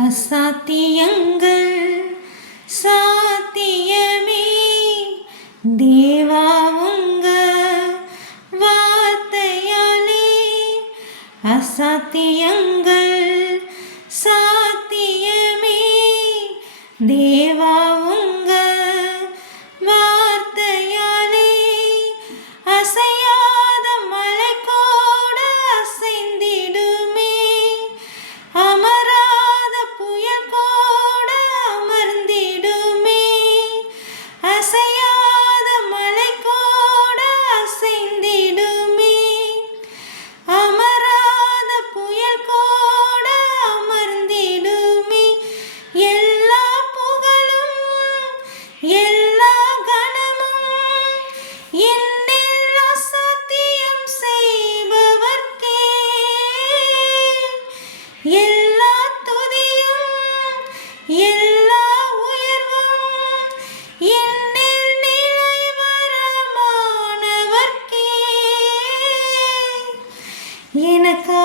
அசாத்தியங்கள் சாத்தியமே தேவா உங்க வார்த்தையாலே அசாத்தியங்கள் சாத்தியமே தேவா உங்க வார்த்தையாலே அசையாத மலை கூட அசைந்திடுமே அமராத புயல் கூட அமர்ந்திடுமே அசையாத மலை கூட அசைந்திடுமே அமராத புயல் கூட அமர்ந்திடுமே எல்லா புகழும் எல்லா கணமும் என்னில் அசாத்தியம் செய்பவர்க்கே எல்லா துதியும் எல்லா உயர்வும் என்னில் நிலைவரமானவர்க்கே எனக்கு